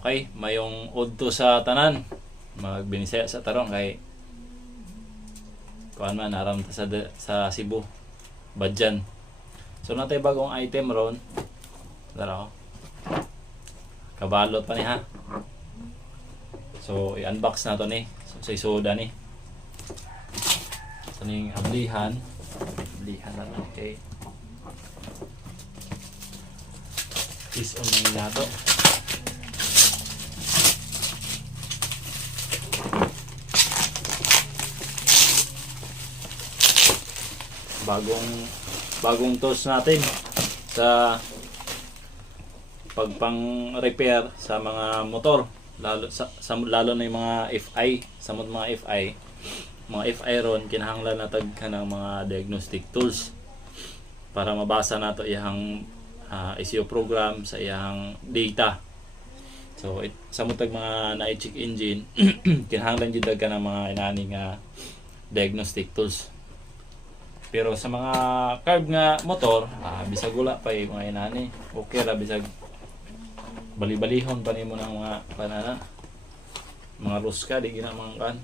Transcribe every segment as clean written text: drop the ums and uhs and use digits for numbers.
Okay, mayong udto sa tanan. Magbinisaya sa tarong kay kuan man aram ta sa Cebu. Badyan. So natay bagong item ron. Dara ko. Kabalot pa ni ha. So i-unbox na to ni. So sa soda ni. So ning ablihan. Ablihan na lang. Okay. Is on na to. Bagong tools natin sa pagpang-repair sa mga motor, lalo na yung mga FI, sa mga FI ron kinahanglan na tag kanang mga diagnostic tools para mabasa nato iyang ECU program sa iyang data. So sa mutag mga na-check engine kinahanglan jud ka ng mga inani nga diagnostic tools. Pero sa mga carb nga motor, bisag wala pa yung mga inani. Okay ra bisag bali-balihon pa nimo ng mga panana. Mga ruska di gina mga kan.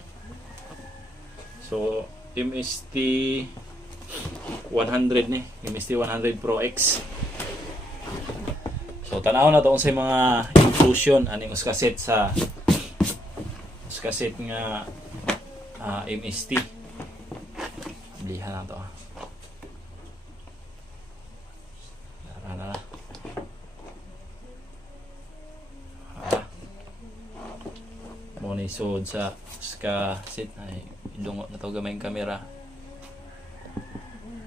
So MST 100 ni, MST 100 Pro X. So tanaw na to sa mga inclusion aning uskaset sa uskaset nga MST. Bilihan na to. Muna isod sa sit ay idungo na to gamay kamera.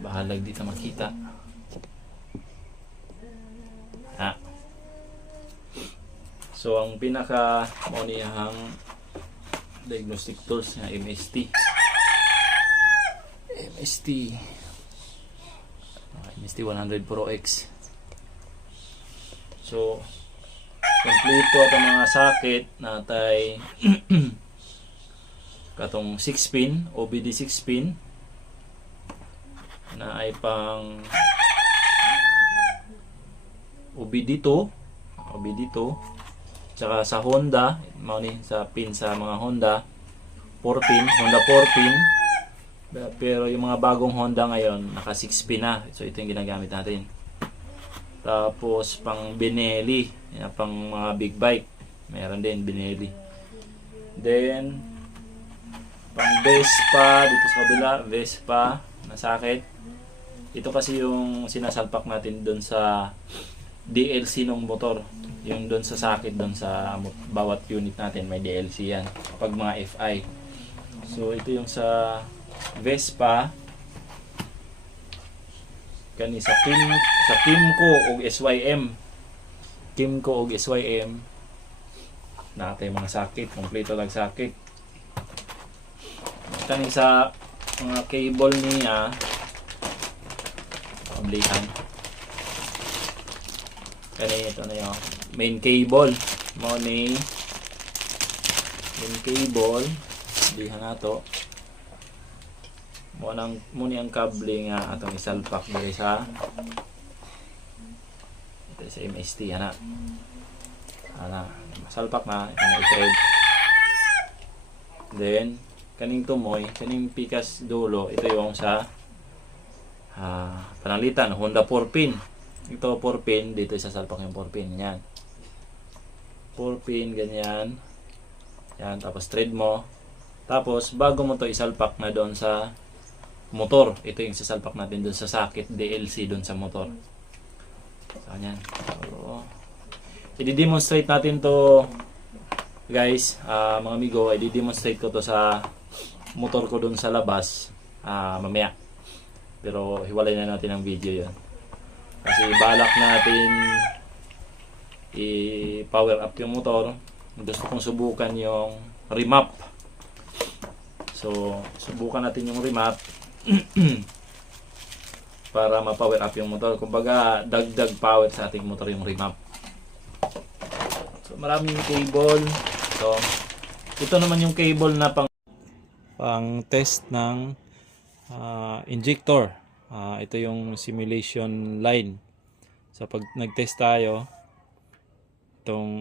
Bahalag dito makita. So ang pinaka monihang diagnostic tools nga MST 100 Pro X. So kompleto atong mga socket natay katong 6 pin, OBD 6 pin na ay pang OBD2 tsaka sa Honda mao ni sa pin sa mga Honda 4 pin, Honda 4 pin. Pero yung mga bagong Honda ngayon naka 6 pin na. So ito yung ginagamit natin. Tapos pang Benelli, pang mga big bike, meron din Benelli. Then pang Vespa dito sa kabila, Vespa na sakit. Ito kasi yung sinasalpak natin doon sa DLC ng motor. Yung doon sa sakit doon sa bawat unit natin may DLC yan kapag mga FI. So ito yung sa Vespa kani sa Kimco og SYM. Kimco og SYM natay mga sakit, kompleto lang sakit. Kani sa mga cable niya pablihan. Kani ito na yung main cable mo ni main cable diha na to. Muna ang kable nga atong isalpak diri sa ito sa MST ana masalpak na ito na i-thread. Then kaning tumoy kaning pikas dulo ito yung sa panalitan Honda 4 pin. Ito 4 pin dito isasalpak yung 4 pin yan 4 pin ganyan yan tapos thread mo tapos bago mo to isalpak na doon sa motor. Ito yung sasalpak natin doon sa socket DLC doon sa motor. So, yan. So, i-demonstrate natin to guys, mga amigo. I-demonstrate ko to sa motor ko doon sa labas mamaya. Pero hiwalay na natin ang video yon. Kasi balak natin i-power up yung motor. Gusto kong subukan yung remap. So, subukan natin yung remap para ma-power up yung motor. Kumbaga, dagdag power sa ating motor yung remap. So, maraming cable. So, ito naman yung cable na pang test ng injector. Ito yung simulation line. So, pag nag-test tayo, Itong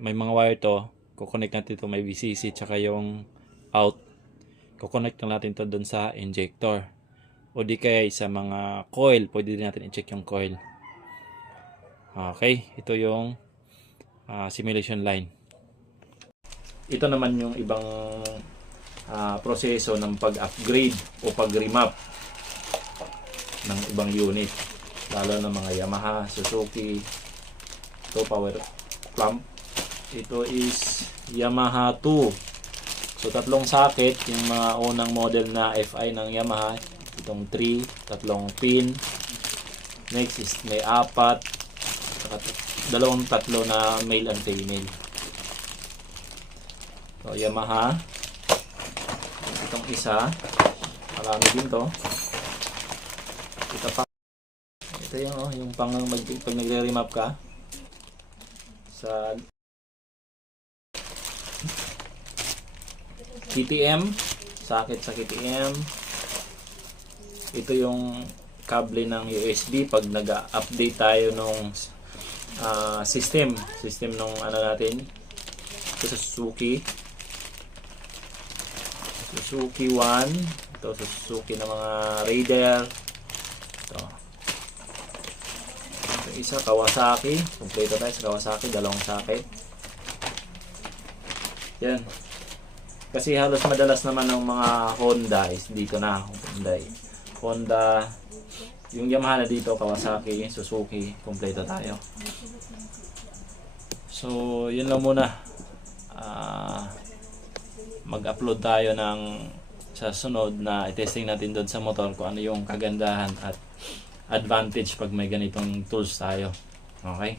may mga wire to, kukonect natin ito, may VCC tsaka yung out. Kukonect lang natin to doon sa injector. O di kaya sa mga coil, pwede din natin i-check yung coil. Okay, ito yung simulation line. Ito naman yung ibang proseso ng pag-upgrade o pag-remap ng ibang unit, lalo na mga Yamaha, Suzuki. Ito power clamp, ito is Yamaha 2. So tatlong socket yung mga unang model na FI ng Yamaha. Itong 3, tatlong pin. Next is may 4, dalawang tatlo na male and female. So Yamaha, itong isa, marami din to. Ito pa, ito yung pag nagre-remap ka sa KTM, socket sa KTM. Ito yung kable ng USB pag nag-update tayo nung system nung ano natin. Ito sa Suzuki 1, ito sa Suzuki na mga Raider. Ito isa Kawasaki, kompleto tayo sa Kawasaki, dalawang socket. Yan, kasi halos madalas naman ng mga Honda is dito na. Honda, yung Yamaha na dito, Kawasaki, Suzuki, kompleto tayo. So yun lang muna. Mag-upload tayo sa sunod na i-testing natin doon sa motor kung ano yung kagandahan at advantage pag may ganitong tools tayo. Okay?